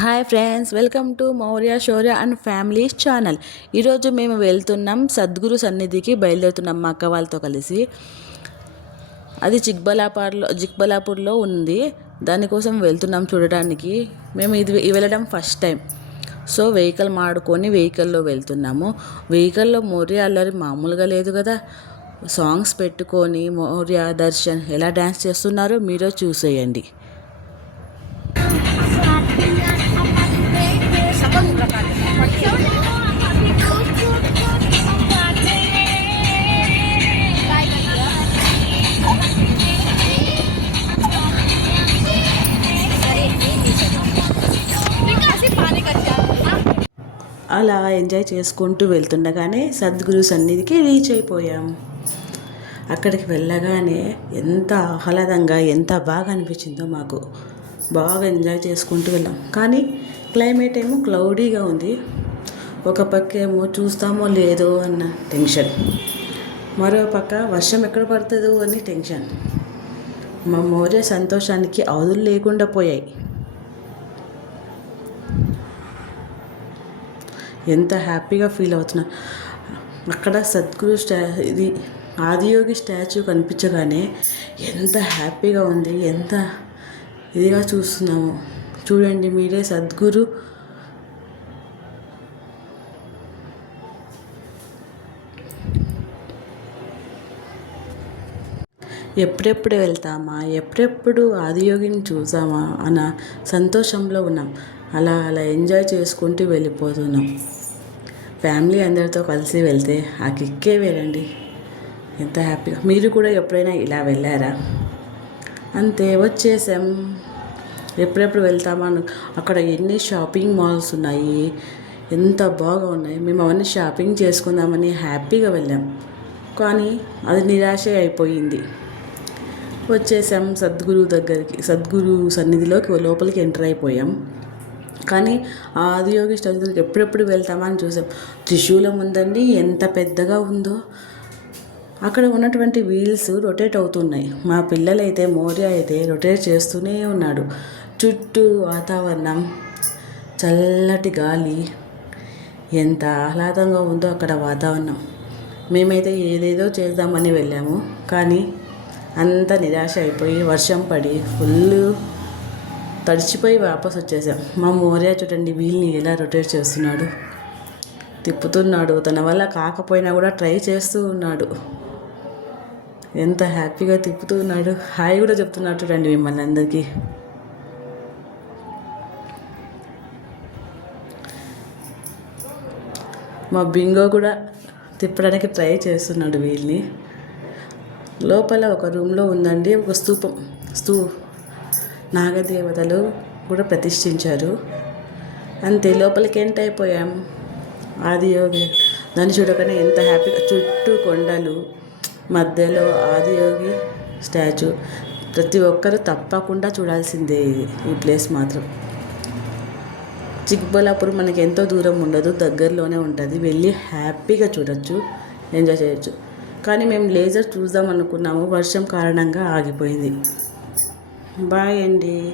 Hi friends welcome to Maurya Shaurya and families channel. ఈరోజు మేము వెళ్తున్నాం సద్గురు సన్నిధికి బయలుదేరుతున్నాం మా అక్క వాళ్ళతో కలిసి. అది చిక్బలాపూర్లో చిక్బలాపూర్లో ఉంది. దానికోసం వెళ్తున్నాం చూడడానికి మేము ఇది వెళ్ళడం ఫస్ట్ టైం. సో వెహికల్ మాడుకొని వెహికల్లో వెళ్తున్నాము. వెహికల్లో మౌర్య అల్లరి మామూలుగా లేదు కదా. సాంగ్స్ పెట్టుకొని మౌర్య దర్శన్ ఎలా డ్యాన్స్ చేస్తున్నారో మీరే చూసేయండి. అలా ఎంజాయ్ చేసుకుంటూ వెళ్తుండగానే సద్గురు సన్నిధికి రీచ్ అయిపోయాం. అక్కడికి వెళ్ళగానే ఎంత ఆహ్లాదంగా ఎంత బాగా అనిపించిందో మాకు. బాగా ఎంజాయ్ చేసుకుంటూ వెళ్ళాం. కానీ క్లైమేట్ ఏమో క్లౌడీగా ఉంది. ఒక పక్క ఏమో చూస్తామో లేదో అన్న టెన్షన్. మరో పక్క వర్షం ఎక్కడ పడుతుందో అని టెన్షన్. మా మోరే సంతోషానికి అవధులు లేకుండా పోయాయి. ఎంత హ్యాపీగా ఫీల్ అవుతున్నా. అక్కడ సద్గురు స్టా ఇది ఆదియోగి స్టాచ్యూ కనిపించగానే ఎంత హ్యాపీగా ఉంది ఎంత ఇదిగా చూస్తున్నాము. చూడండి మీరే సద్గురు. ఎప్పుడెప్పుడు వెళ్తామా? ఎప్పుడెప్పుడు ఆదియోగిని చూసామా? అన్న సంతోషంలో ఉన్నాం. అలా అలా ఎంజాయ్ చేసుకుంటూ వెళ్ళిపోతున్నాం. ఫ్యామిలీ అందరితో కలిసి వెళ్తే ఆ కిక్కే వేరండి. ఎంత హ్యాపీగా. మీరు కూడా ఎప్పుడైనా ఇలా వెళ్ళారా? అంతే వచ్చేసాం. ఎప్పుడెప్పుడు వెళ్తామా అక్కడ ఎన్ని షాపింగ్ మాల్స్ ఉన్నాయి? ఎంత బాగా ఉన్నాయి? మేము అవన్నీ షాపింగ్ చేసుకుందామని హ్యాపీగా వెళ్ళాం. కానీ అది నిరాశ అయిపోయింది. వచ్చేసాం సద్గురు దగ్గరికి సద్గురు సన్నిధిలోకి లోపలికి ఎంటర్ అయిపోయాం. కానీ ఆ ఆదియోగి స్టాచ్యూ ఎప్పుడెప్పుడు వెళ్తామా అని చూసాం. త్రిశూలం ఉందండి ఎంత పెద్దగా ఉందో. అక్కడ ఉన్నటువంటి వీల్స్ రొటేట్ అవుతున్నాయి. మా పిల్లలైతే మౌర్య అయితే రొటేట్ చేస్తూనే ఉన్నాడు. చుట్టూ వాతావరణం చల్లటి గాలి. ఎంత ఆహ్లాదంగా ఉందో అక్కడ వాతావరణం. మేమైతే ఏదేదో చేద్దామని వెళ్ళాము. కానీ అంత నిరాశ అయిపోయి వర్షం పడి ఫుల్ తడిచిపోయి వాపస్ వచ్చేసాం. మా మోరియా చూడండి వీల్ని ఎలా రొటేట్ చేస్తున్నాడు. తిప్పుతున్నాడు. తన వల్ల కాకపోయినా కూడా ట్రై చేస్తూ ఉన్నాడు. ఎంత హ్యాపీగా తిప్పుతూ ఉన్నాడు. హాయ్ కూడా చెప్తున్నాడు చూడండి మిమ్మల్ని అందరికీ. మా బింగో కూడా తిప్పడానికి ట్రై చేస్తున్నాడు వీళ్ళని. లోపల ఒక రూమ్లో ఉందండి ఒక స్తూపం స్తూ నాగదేవతలు కూడా ప్రతిష్ఠించారు. అంతే లోపలికి ఎంటర్ అయిపోయాం. ఆదియోగి దాన్ని చూడగానే ఎంత హ్యాపీగా చుట్టూ కొండలు మధ్యలో ఆదియోగి స్టాచ్యూ. ప్రతి ఒక్కరూ తప్పకుండా చూడాల్సిందే ఈ ప్లేస్ మాత్రం. చిక్బలాపూర్ మనకి ఎంతో దూరం ఉండదు దగ్గరలోనే ఉంటుంది. వెళ్ళి హ్యాపీగా చూడొచ్చు ఎంజాయ్ చేయొచ్చు. కానీ మేము లేజర్ చూద్దాం అనుకున్నాము వర్షం కారణంగా ఆగిపోయింది. బాయ్ అండి.